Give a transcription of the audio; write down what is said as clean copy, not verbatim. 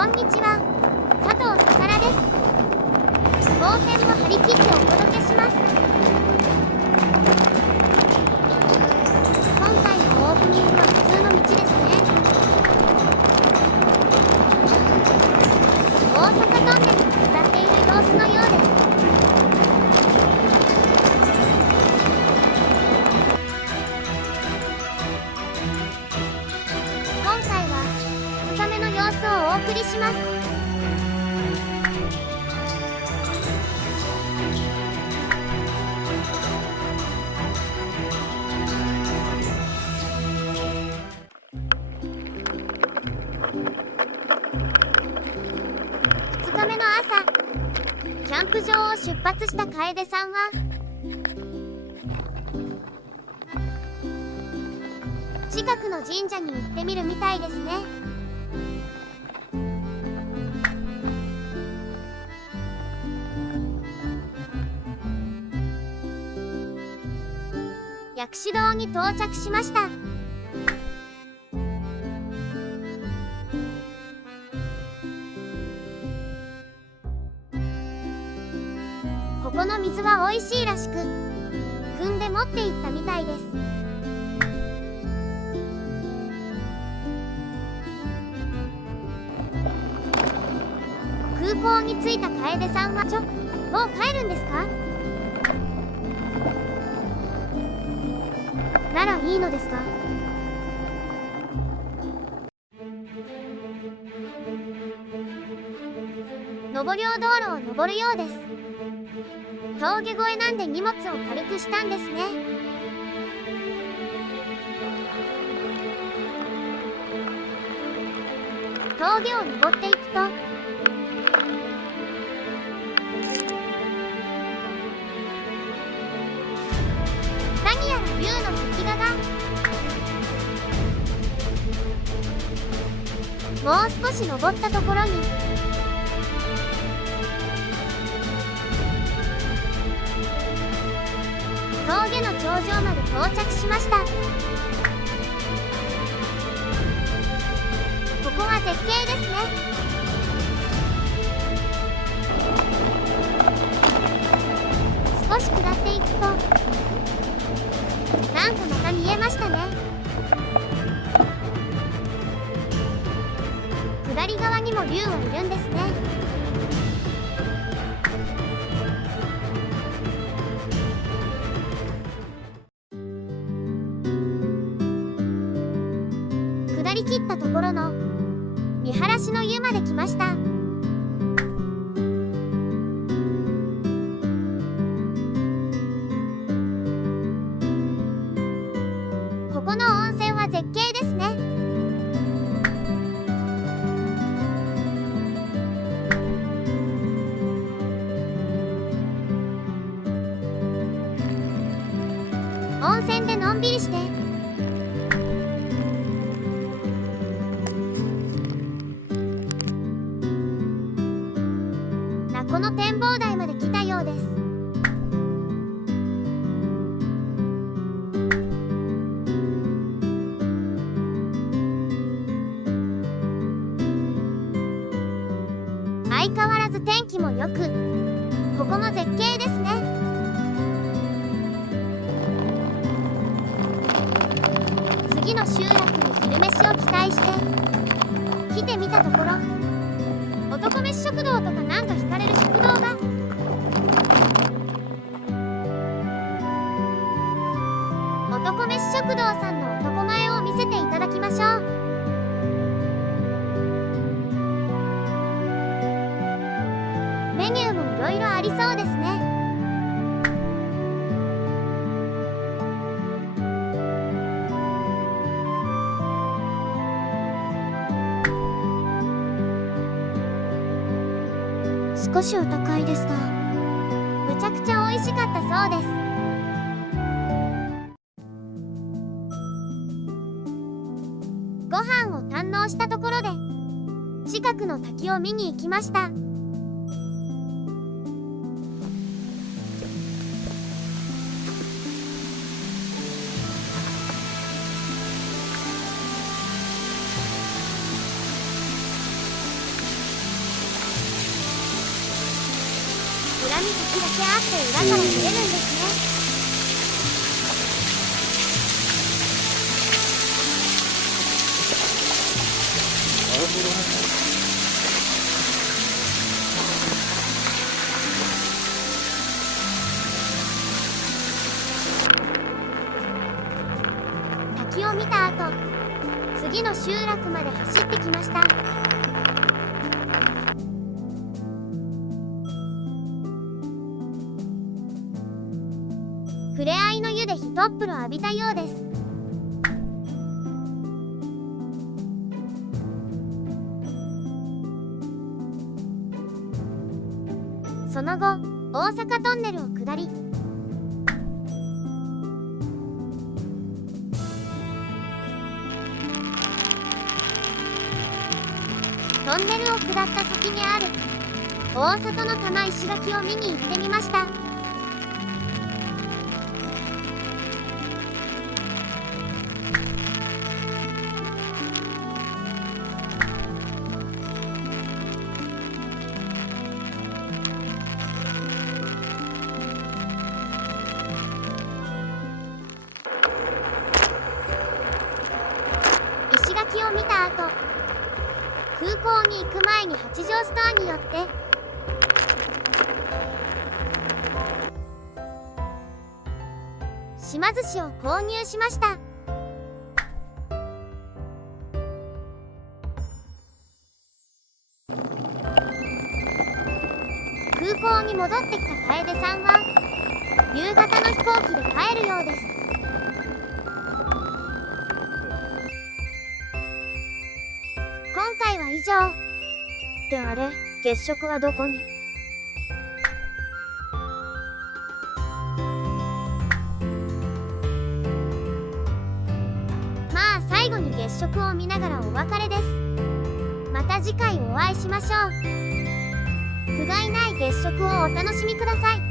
こんにちは、佐藤ささらです。後編も張り切ってお届けします。今回のオープニングは普通の道ですね。大阪トンネルを下っている様子のようです。今回は2日目の様子をお送りします。2日目の朝、キャンプ場を出発した楓さんは近くの神社に行ってみるみたいですね。薬師堂に到着しました。ここの水は美味しいらしく、汲んで持って行ったみたいです。空港に着いた楓さんはもう帰るんですか？ならいいのですが。上り道路を登るようです。峠越えなんで荷物を軽くしたんですね。峠を登っていくと何やら竜の壁画が。もう少し登ったところに峠の頂上まで到着しました。ここは絶景ですね。少し下っていくとなんかまた見えましたね。下り側にも竜はいるんですね。下り切ったところの見晴らしの湯まで来ました。ここの温泉は絶景ですね。温泉でのんびりしてこの展望台まで来たようです。相変わらず天気も良く、ここも絶景ですね。次の集落に昼飯を期待して来てみたところ、男飯食堂とかなんか惹かれる食堂が。男飯食堂さんの男前を見せていただきましょう。メニューもいろいろありそうですね。少しお高いですが、むちゃくちゃ美味しかったそうです。ご飯を堪能したところで近くの滝を見に行きました。裏から見れるんですね。なるほどね。滝を見た後、次の集落まで走ってきました。ふれあいの湯でひとっ風呂浴びたようです。その後、大阪トンネルを下り、トンネルを下った先にある大里の玉石垣を見に行ってみました。石垣を見た後、空港に行く前に八丈ストアに寄って島寿司を購入しました。空港に戻ってきた楓さんは夕方の飛行機で帰るようです。今回は以上。ってあれ、月食はどこに？まあ最後に月食を見ながらお別れです。また次回お会いしましょう。不甲斐ない月食をお楽しみください。